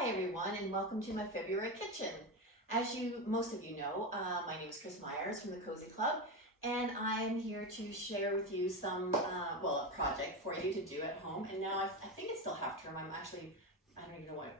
Hi everyone, and welcome to my February kitchen. As most of you know, my name is Chris Myers from the Cozy Club, and I'm here to share with you some, a project for you to do at home. And now I think it's still half term. I don't even know what,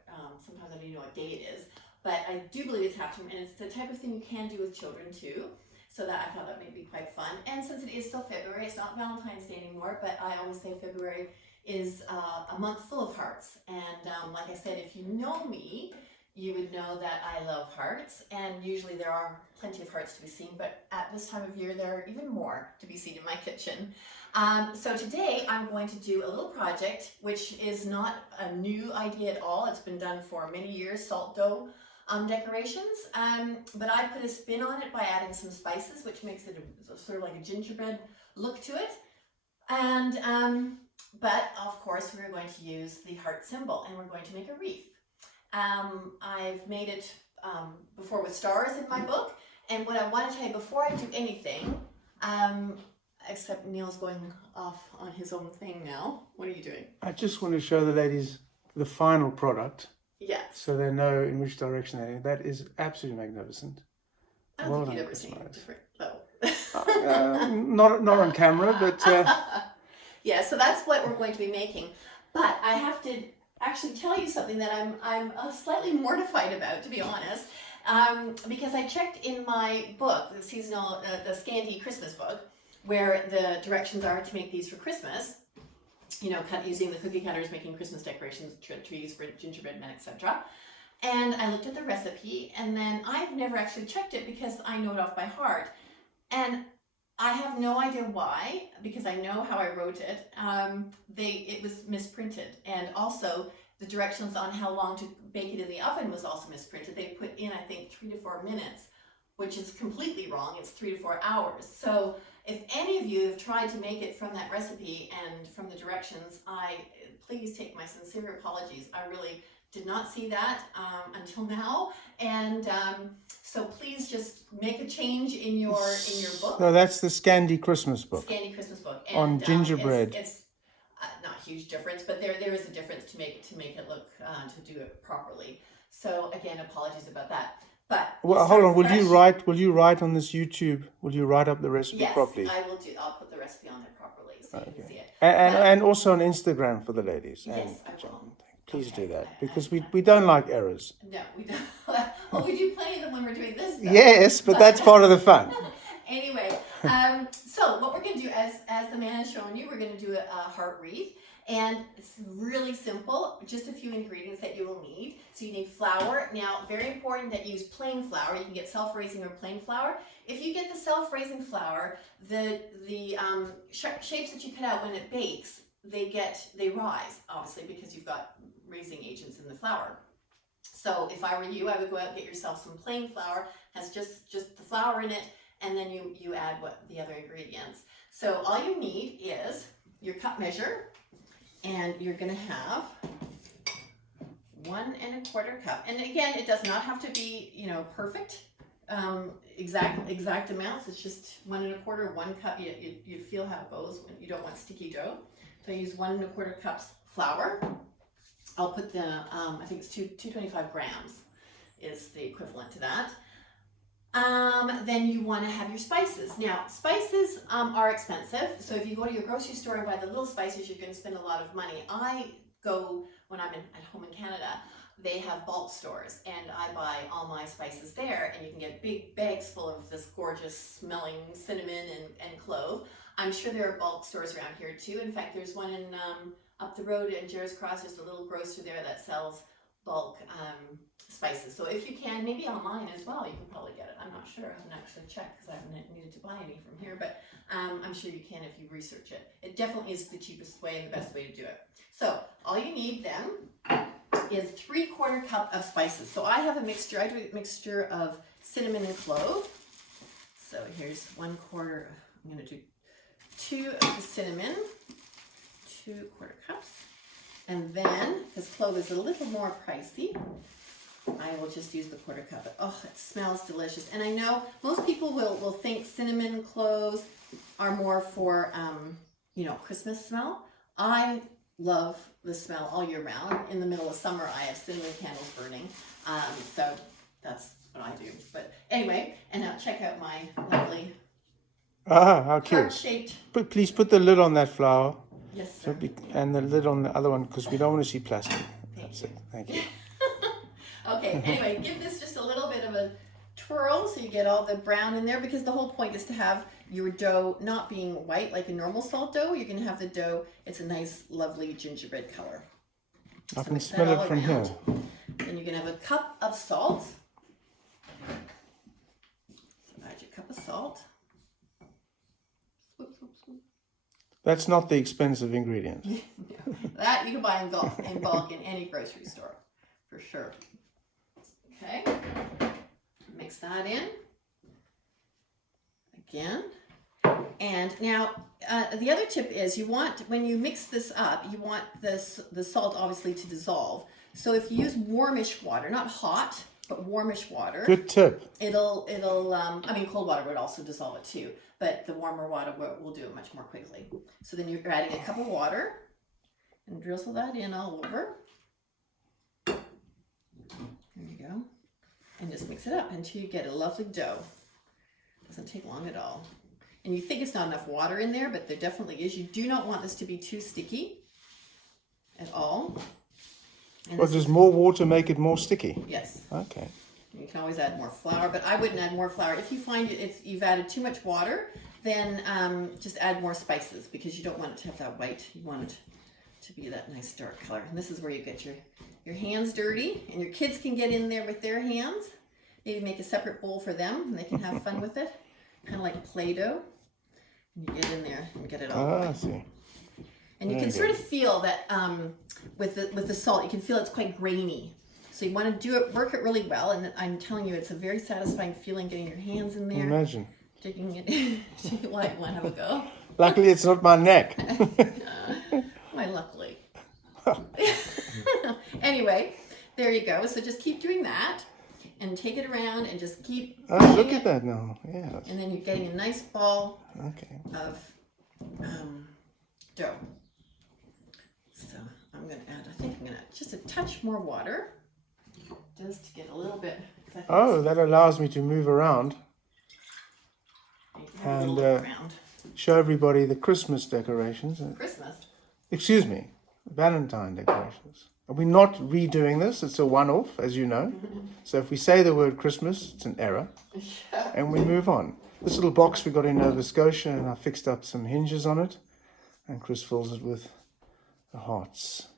sometimes I don't even know what day it is, but I do believe it's half term, and it's the type of thing you can do with children too. So that I thought that may be quite fun. And since it is still February, it's not Valentine's Day anymore, but I always say February is a month full of hearts. And like I said, if you know me, you would know that I love hearts, and usually there are plenty of hearts to be seen, but at this time of year there are even more to be seen in my kitchen. So today I'm going to do a little project which is not a new idea at all. It's been done for many years, salt dough decorations, but I put a spin on it by adding some spices, which makes it sort of like a gingerbread look to it. And but of course we're going to use the heart symbol, and we're going to make a wreath. I've made it before with stars in my book, and what I want to tell you before I do anything, except Neil's going off on his own thing now. What are you doing? I just want to show the ladies the final product. Yes. So they know in which direction they're in. That is absolutely magnificent. I don't think you've ever seen it different though. Not on camera, but yeah, so that's what we're going to be making. But I have to actually tell you something that I'm slightly mortified about, to be honest, because I checked in my book, the seasonal, the Scandi Christmas book, where the directions are to make these for Christmas. You know, using the cookie cutters, making Christmas decorations, trees for gingerbread men, etc. And I looked at the recipe, and then I've never actually checked it because I know it off by heart. And I have no idea why, because I know how I wrote it. It was misprinted, and also the directions on how long to bake it in the oven was also misprinted. They put in, I think, 3 to 4 minutes, which is completely wrong. It's 3 to 4 hours. So if any of you have tried to make it from that recipe and from the directions, please take my sincere apologies. I really did not see that until now, and so please just make a change in your book. No, that's the Scandi Christmas book. Scandi Christmas book. And, on gingerbread. It's not a huge difference, but there is a difference to make it look to do it properly. So again, apologies about that. But well, hold on. Will you write on this YouTube? Will you write up the recipe properly? Yes, I will do. I'll put the recipe on there properly so you can see it. And also on Instagram for the ladies. Yes, I will. Please do that, because we don't like errors. No, we don't. Well, we do plenty of them when we're doing this stuff. Yes, but that's part of the fun. Anyway, so what we're going to do, as the man has shown you, we're going to do a heart wreath. And it's really simple, just a few ingredients that you will need. So you need flour. Now, very important that you use plain flour. You can get self-raising or plain flour. If you get the self-raising flour, the shapes that you cut out when it bakes, they rise, obviously, because you've got raising agents in the flour. So if I were you, I would go out and get yourself some plain flour, has just the flour in it, and then you add the other ingredients. So all you need is your cup measure, and you're going to have 1 1/4 cup. And again, it does not have to be, perfect, exact amounts. It's just 1 1/4, 1 cup. You feel how it goes when you don't want sticky dough. So I use 1 1/4 cups flour. I'll put I think it's 225 grams is the equivalent to that. Then you want to have your spices. Now, spices are expensive. So if you go to your grocery store and buy the little spices, you're going to spend a lot of money. I go, when I'm at home in Canada, they have bulk stores, and I buy all my spices there, and you can get big bags full of this gorgeous smelling cinnamon and clove. I'm sure there are bulk stores around here too. In fact, there's one in up the road in Jerry's Cross. There's a little grocer there that sells bulk spices. So if you can, maybe online as well, you can probably get it. I'm not sure. I haven't actually checked because I haven't needed to buy any from here, but I'm sure you can if you research it. It definitely is the cheapest way and the best way to do it. So all you need then is 3/4 cup of spices. So I have a mixture. I do a mixture of cinnamon and clove. So here's 1/4. I'm going to do 2 of the cinnamon, 2/4 cups. And then, because clove is a little more pricey, I will just use the 1/4 cup. Oh, it smells delicious. And I know most people will think cinnamon cloves are more for, Christmas smell. I love the smell all year round. In the middle of summer, I have cinnamon candles burning. So that's what I do. But anyway, and now check out my lovely Ah, how cute. heart-shaped. But please put the lid on that flower. Yes, sir. And the lid on the other one, because we don't want to see plastic. That's it. Thank you. Okay, anyway, give this just a little bit of a twirl so you get all the brown in there, because the whole point is to have your dough not being white like a normal salt dough. You're going to have the dough, it's a nice, lovely gingerbread color. I can smell it from here. Then you're going to have a cup of salt. So add your cup of salt. Swoop, swoop, swoop. That's not the expensive ingredient. No, that you can buy in bulk in any grocery store, for sure. Okay, mix that in again. And now the other tip is, you want, when you mix this up, you want the salt obviously to dissolve. So if you use warmish water, not hot, but warmish water. Good tip. It'll I mean, cold water would also dissolve it too, but the warmer water will do it much more quickly. So then you're adding a cup of water and drizzle that in all over. There you go. And just mix it up until you get a lovely dough. Doesn't take long at all. And you think it's not enough water in there, but there definitely is. You do not want this to be too sticky at all. And Well, does more water make it more sticky? Yes. Okay. You can always add more flour, but I wouldn't add more flour. If you find you've added too much water, then just add more spices, because you don't want it to have that white. You want it to be that nice dark color. And this is where you get your hands dirty, and your kids can get in there with their hands. Maybe make a separate bowl for them, and they can have fun with it, kind of like Play-Doh. And you get in there and get it all going. I see. And you can sort of feel that with the salt, you can feel it's quite grainy. So you want to work it really well. And I'm telling you, it's a very satisfying feeling getting your hands in there. Imagine. Taking it. Why want to have a go? Luckily, it's not my neck. Why, luckily. Anyway, there you go. So just keep doing that and take it around and just keep. Oh, look at that now. Yeah. And then you're getting a nice ball of dough. So I'm going to add, I think I'm going to just a touch more water, just to get a little bit. Oh, that allows me to move around and around. show everybody the Christmas decorations. Christmas? Excuse me, Valentine decorations. We're not redoing this. It's a one-off, as you know. So if we say the word Christmas, it's an error. And we move on. This little box we got in Nova Scotia, and I fixed up some hinges on it. And Chris fills it with the hearts.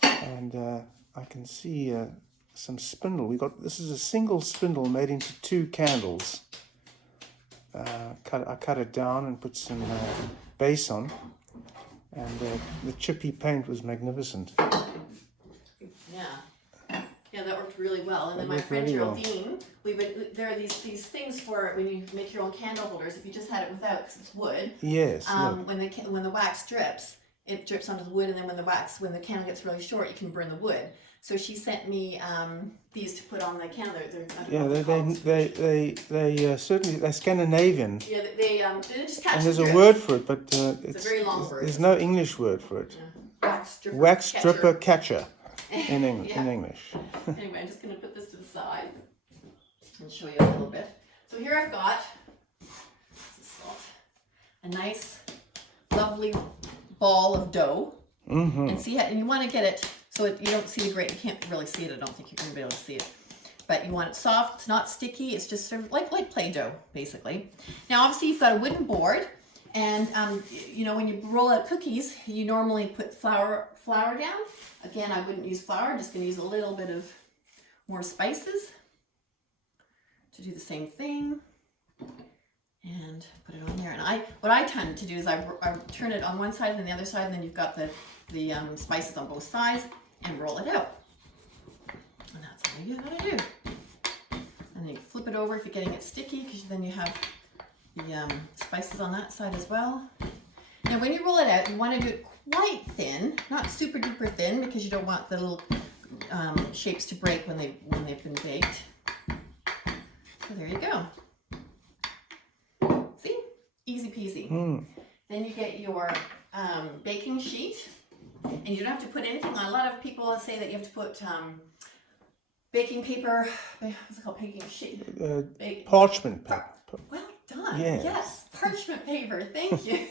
And I can see some spindle. This is a single spindle made into 2 candles. I cut it down and put some base on, and the chippy paint was magnificent. Yeah, that worked really well. And then my friend Geraldine, there are these things for when you make your own candle holders. If you just had it without, because it's wood. Yes. When the wax drips, it drips onto the wood, and then when the candle gets really short, you can burn the wood. So she sent me these to put on the candle. They're Scandinavian. Yeah, they just catch. And there's a word for it, but it's a very long word. There's no English word for it. Yeah. Wax dripper catcher in English. Anyway, I'm just going to put this to the side and show you a little bit. So here I've got a nice, lovely ball of dough. Mm-hmm. And you want to get it so you don't see the grain. You can't really see it. I don't think you're going to be able to see it. But you want it soft. It's not sticky. It's just sort of like Play-Doh, basically. Now, obviously, you've got a wooden board. And, when you roll out cookies, you normally put flour down. Again, I wouldn't use flour. I'm just going to use a little bit of more spices to do the same thing. And put it on there. And what I tend to do is I turn it on one side and then the other side, and then you've got the spices on both sides, and roll it out. And that's all you gotta do. And then you flip it over if you're getting it sticky, because then you have the spices on that side as well. Now when you roll it out, you want to do it quite thin, not super duper thin, because you don't want the little shapes to break when they've been baked. So there you go. See? Easy peasy. Then you get your baking sheet. And you don't have to put anything on. A lot of people say that you have to put baking paper, what's it called? Baking sheet? Parchment paper. Well done. Yes. Yes. Parchment paper. Thank you.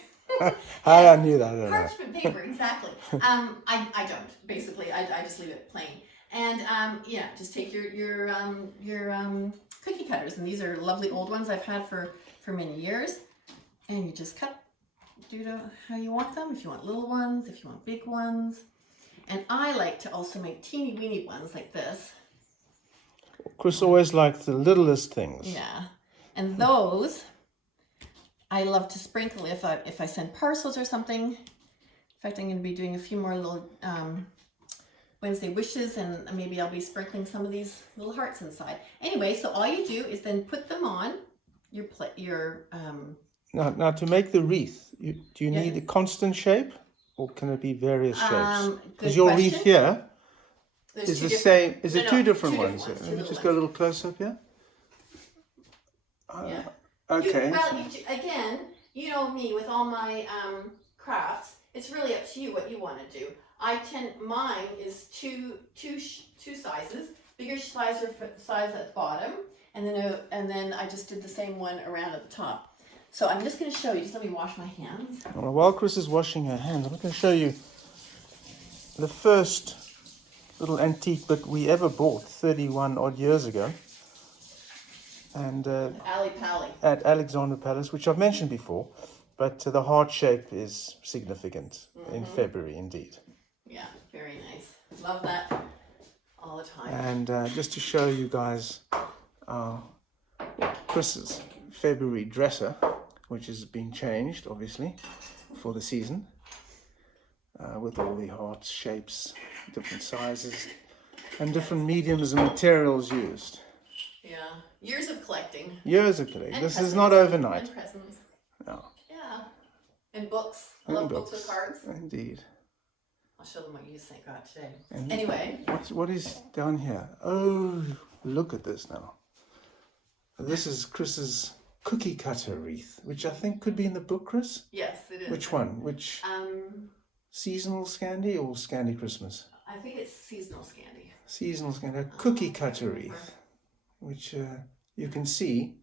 I knew that. I don't know. Parchment paper, exactly. I don't, basically. I just leave it plain. And yeah, just take your cookie cutters. And these are lovely old ones I've had for many years. And you just cut how you want them. If you want little ones, if you want big ones. And I like to also make teeny weeny ones like this. Chris always liked the littlest things. Yeah. And those I love to sprinkle if I send parcels or something. In fact, I'm going to be doing a few more little Wednesday wishes, and maybe I'll be sprinkling some of these little hearts inside. Anyway, so all you do is then put them on your Now, to make the wreath, do you need a constant shape, or can it be various shapes? Because your wreath here is the same. Is it two different ones? Let me just go a little close up here. Yeah. Okay. Again, you know me with all my crafts. It's really up to you what you want to do. Mine is two sizes. Bigger size at the bottom, and then I just did the same one around at the top. So I'm just going to show you. Just let me wash my hands. Well, while Chris is washing her hands, I'm going to show you the first little antique bit we ever bought 31 odd years ago. And at Alexander Palace, which I've mentioned before, but the heart shape is significant in February indeed. Yeah, very nice. Love that all the time. And just to show you guys Chris's February dresser, which has been changed obviously for the season, with all the heart shapes, different sizes, and different mediums and materials used. Yeah, years of collecting. Years of collecting. This is not overnight. And presents. No. Yeah. And books. I love books with cards. Indeed. I'll show them what you got today. And anyway. What is down here? Oh, look at this now. This is Chris's cookie cutter wreath, which I think could be in the book, Chris? Yes, it is. Which one? Which? Seasonal Scandi or Scandi Christmas? I think it's seasonal Scandi. Seasonal Scandi. A cookie cutter wreath, which you can see.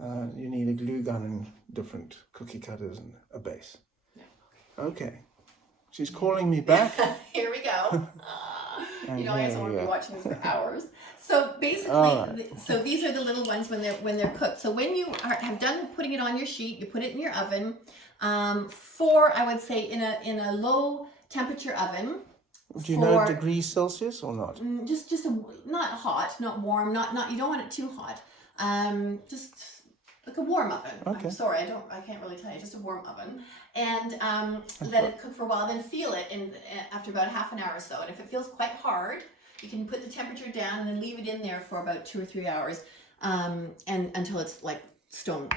You need a glue gun and different cookie cutters and a base. Yeah. Okay. She's calling me back. Here we go. You know, I want to be watching these for hours. So basically, so these are the little ones when they're cooked. So when you have done putting it on your sheet, you put it in your oven for, I would say, in a low temperature oven. Do you know degrees Celsius or not? Just not hot, not warm, not you don't want it too hot. Just like a warm oven. Okay. I'm sorry, I can't really tell you. Just a warm oven, and let it cook for a while. Then feel it after about half an hour or so. And if it feels quite hard, you can put the temperature down and then leave it in there for about 2 or 3 hours, and until it's like stone.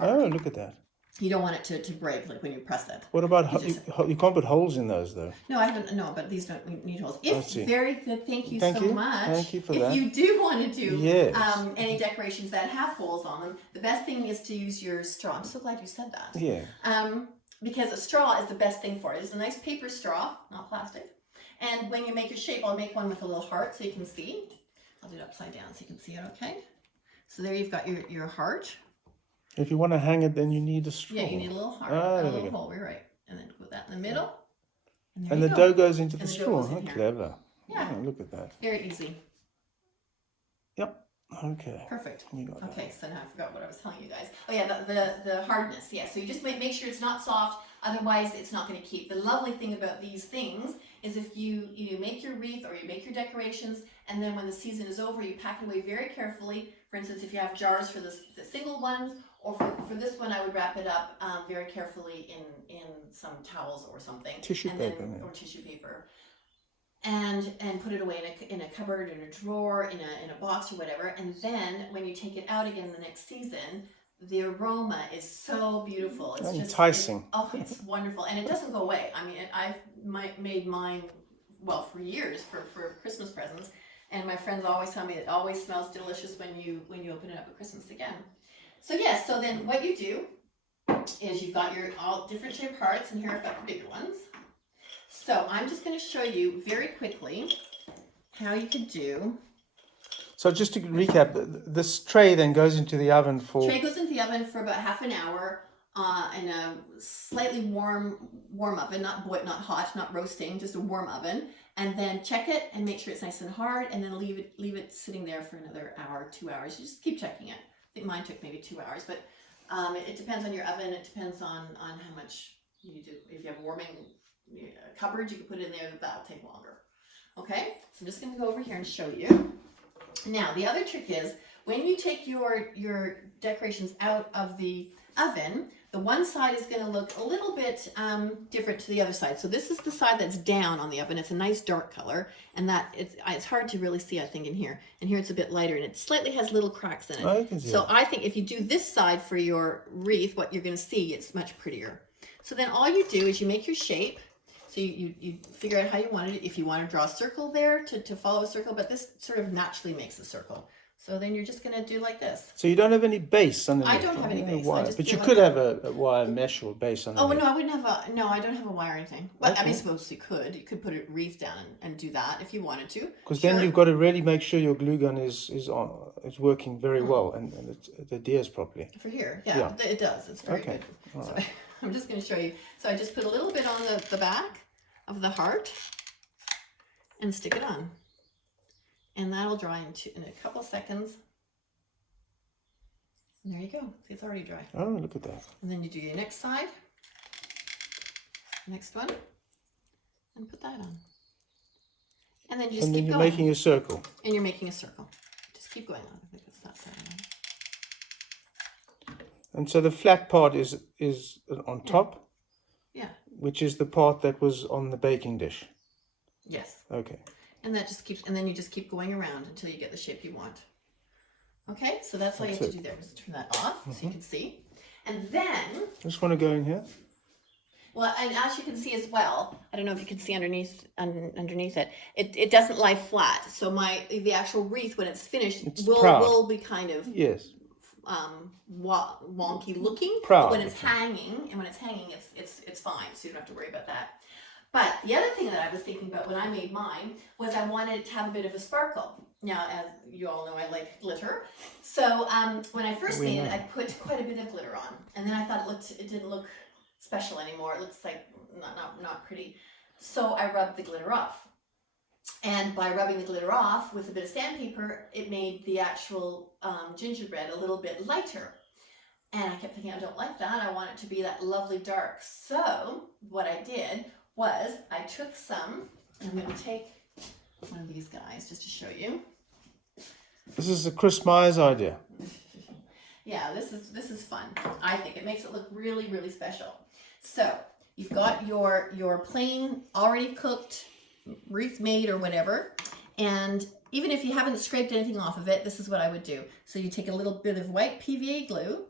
Oh, look at that. You don't want it to break like when you press it. What about you can't put holes in those though? No, I haven't. No, but these don't need holes. Very good. Thank you so much. Thank you for that. If you do want to do yes. Any decorations that have holes on them, the best thing is to use your straw. I'm so glad you said that. Yeah. Because a straw is the best thing for it. It's a nice paper straw, not plastic. And when you make your shape, I'll make one with a little heart so you can see. I'll do it upside down so you can see it. Okay. So there you've got your heart. If you want to hang it, then you need a straw. Yeah, you need a little heart, a little hole. You're right. And then put that in the middle. And the dough goes into the straw. How clever. Yeah. Oh, look at that. Very easy. Yep. Okay. Perfect. You got okay, so now I forgot what I was telling you guys. Oh yeah, the hardness. Yeah, so you just make sure it's not soft. Otherwise, it's not going to keep. The lovely thing about these things is if you make your wreath or you make your decorations, and then when the season is over, you pack it away very carefully. For instance, if you have jars for the single ones, or for this one, I would wrap it up very carefully in some towels or something. Tissue paper. Or tissue paper. And put it away in a cupboard, in a drawer, in a box or whatever. And then when you take it out again the next season, the aroma is so beautiful. It's just enticing. It's wonderful. And it doesn't go away. I mean, I've made mine, well, for years, for Christmas presents. And my friends always tell me it always smells delicious when you open it up at Christmas again. So yes, so then what you do is you've got your all different shaped hearts, and here I've got the bigger ones. So I'm just going to show you very quickly how you could do. So just to recap, this tray then goes into the oven for... Tray goes into the oven for about half an hour in a slightly warm oven, not hot, not roasting, just a warm oven. And then check it and make sure it's nice and hard, and then leave it sitting there for another hour, 2 hours. You just keep checking it. I think mine took maybe 2 hours, but it depends on your oven. It depends on how much you do. If you have warming cupboard, you can put it in there. That'll take longer. Okay, so I'm just going to go over here and show you. Now, the other trick is when you take your decorations out of the oven, the one side is going to look a little bit different to the other side. So this is the side that's down on the oven. It's a nice dark color, and that it's hard to really see, I think, in here. And here it's a bit lighter, and it slightly has little cracks in it. I can see so it. I think if you do this side for your wreath, what you're going to see, it's much prettier. So then all you do is you make your shape. So you figure out how you want it. If you want to draw a circle there to follow a circle, but this sort of naturally makes a circle. So then you're just going to do like this. So you don't have any base underneath? I don't have any base. But you could have a wire mesh or base underneath. Oh, no, I wouldn't have no, I don't have a wire or anything. But Okay. I mean, suppose you could. You could put a wreath down and do that if you wanted to. Because then you've got to really make sure your glue gun is working very well and it adheres properly. For here, yeah. It does. It's very Okay. good. So I'm just going to show you. So I just put a little bit on the back of the heart and stick it on. And that'll dry in a couple of seconds. And there you go. See, it's already dry. Oh, look at that. And then you do your next side, next one, and put that on. And then you just And then keep you're going. making a circle. And you're making a circle. Just keep going on. I think it's not that one. And so the flat part is on top, Yeah. which is the part that was on the baking dish. Yes. Okay. And that just keeps, and then you just keep going around until you get the shape you want. Okay, so that's all you have to do there. Just turn that off so you can see. And then, I just want to go in here. well, and as you can see as well, I don't know if you can see underneath it, it doesn't lie flat. So the actual wreath, when it's finished, will be kind of Yes. wonky looking. Proud. But when it's hanging, it's fine. So you don't have to worry about that. But the other thing that I was thinking about when I made mine was I wanted it to have a bit of a sparkle. Now, as you all know, I like glitter. So when I first made it, I put quite a bit of glitter on, and then I thought it didn't look special anymore. It looks like not pretty. So I rubbed the glitter off, and by rubbing the glitter off with a bit of sandpaper, it made the actual gingerbread a little bit lighter. And I kept thinking, I don't like that. I want it to be that lovely dark. So what I did was I took some, and I'm going to take one of these guys just to show you. This is a Chris Myers idea. Yeah, this is fun. I think it makes it look really, really special. So you've got your plain, already cooked wreath made or whatever, and even if you haven't scraped anything off of it, this is what I would do. So you take a little bit of white PVA glue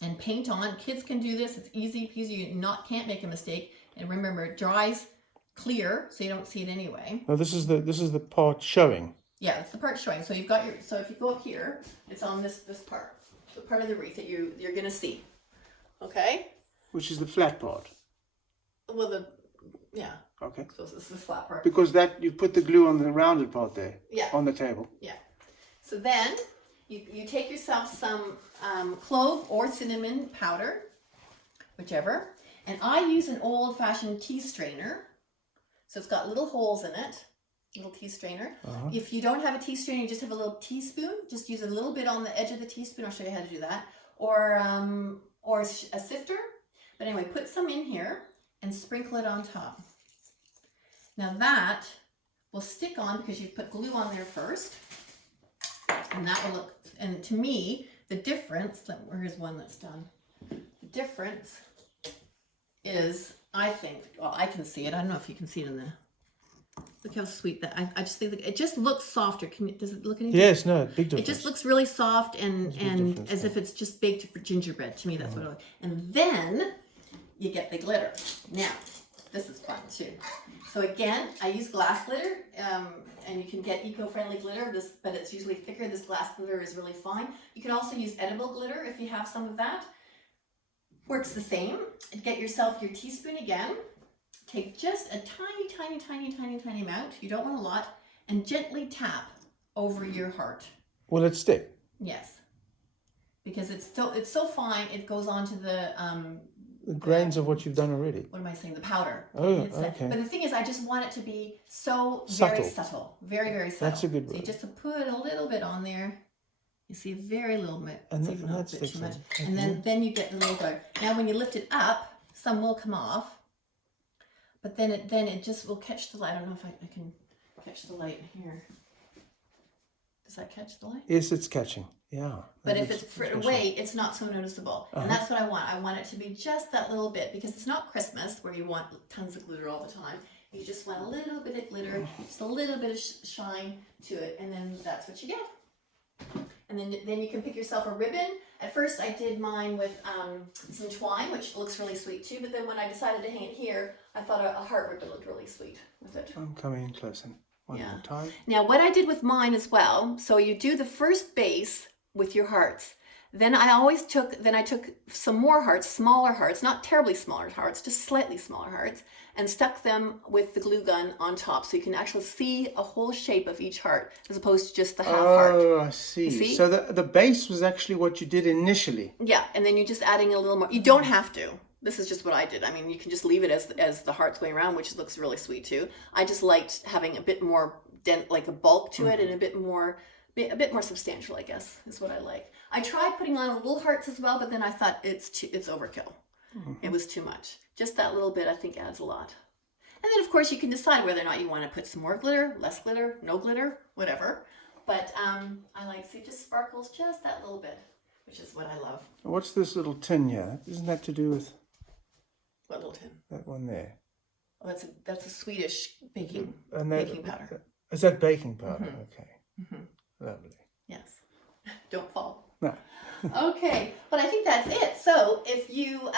and paint on. Kids can do this. It's easy peasy. You can't make a mistake. And remember, it dries clear, so you don't see it anyway. No, this is the part showing. Yeah, it's the part showing. So you've got so if you go up here, it's on this part, the part of the wreath that you're gonna see. Okay? Which is the flat part. Well, yeah. Okay. So this is the flat part. Because you put the glue on the rounded part there. Yeah. On the table. Yeah. So then you take yourself some clove or cinnamon powder, whichever. And I use an old-fashioned tea strainer. So it's got little holes in it. Little tea strainer. If you don't have a tea strainer, you just have a little teaspoon. Just use a little bit on the edge of the teaspoon. I'll show you how to do that. Or a sifter. But anyway, put some in here and sprinkle it on top. Now that will stick on because you put glue on there first. And that will look, and to me, the difference, here's one that's done. The difference is, I think, well, I can see it. I don't know if you can see it in the, look how sweet that, I just think it just looks softer. Does it look any different? Yes, no, big difference. It just looks really soft and as if it's just baked for gingerbread. To me, that's what I like. And then you get the glitter. Now, This is fun too. So again, I use glass glitter, and you can get eco-friendly glitter, but it's usually thicker. This glass glitter is really fine. You can also use edible glitter if you have some of that. Works the same. Get yourself your teaspoon again. Take just a tiny amount. You don't want a lot. And gently tap over your heart. Will it stick? Yes. Because it's so fine, it goes onto the grains of what you've done already. What am I saying? The powder. Oh, okay. But the thing is, I just want it to be so Subtle. very subtle. Very, very subtle. That's a good So you word. just put a little bit on there. You see a very little bit. And It's even a that's bit too much. excellent. And then you get the little dark. Now when you lift it up, some will come off. But then it just will catch the light. I don't know if I can catch the light here. Does that catch the light? Yes, it's catching. Yeah. But if it's away, it's not so noticeable. And that's what I want. I want it to be just that little bit, because it's not Christmas where you want tons of glitter all the time. You just want a little bit of glitter, just a little bit of shine to it, and then that's what you get. And then you can pick yourself a ribbon. At first I did mine with some twine, which looks really sweet too, but then when I decided to hang it here, I thought a heart ribbon looked really sweet with it. I'm coming in closer. One more time. Now what I did with mine as well, so you do the first base with your hearts. Then I took some more hearts, smaller hearts, not terribly smaller hearts, just slightly smaller hearts, and stuck them with the glue gun on top, so you can actually see a whole shape of each heart as opposed to just the half heart. Oh, I see. See? So the base was actually what you did initially. Yeah, and then you're just adding a little more. You don't have to. This is just what I did. I mean, you can just leave it as the heart's going around, which looks really sweet too. I just liked having a bit more like a bulk to it, and a bit more substantial, I guess, is what I like. I tried putting on little hearts as well, but then I thought it's overkill. It was too much. Just that little bit, I think, adds a lot. And then, of course, you can decide whether or not you want to put some more glitter, less glitter, no glitter, whatever. But I like, see, it just sparkles just that little bit, which is what I love. What's this little tin here? Isn't that to do with What little tin? that one there? Oh, that's a Swedish baking powder. Is that baking powder? Okay. Lovely. Yes. Don't fall. No. Okay, but I think that's it. So if you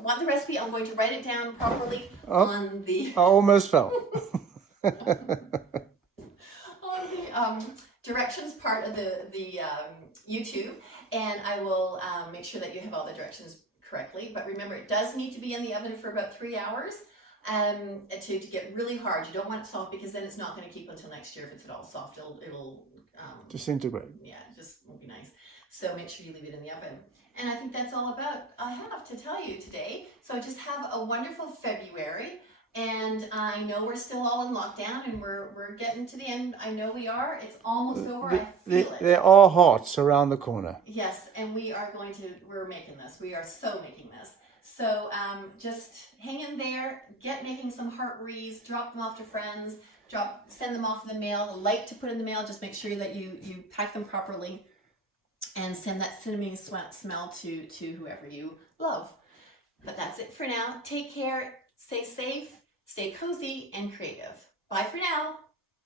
want the recipe, I'm going to write it down properly on the I almost fell. on the directions part of the YouTube, and I will make sure that you have all the directions correctly. But remember, it does need to be in the oven for about 3 hours to get really hard. You don't want it soft, because then it's not going to keep until next year. If it's at all soft, it'll disintegrate. Yeah, it just won't be nice. So make sure you leave it in the oven. And I think that's all I have to tell you today. So just have a wonderful February. And I know we're still all in lockdown, and we're getting to the end. I know we are. It's almost over. I feel it. There are hearts around the corner. Yes, and we're making this. We are so making this. So just hang in there, making some heart wreaths, drop them off to friends, send them off in the mail. Like to put in the mail, just make sure that you pack them properly, and send that cinnamon smell to whoever you love. But that's it for now. Take care, stay safe, stay cozy and creative. Bye for now.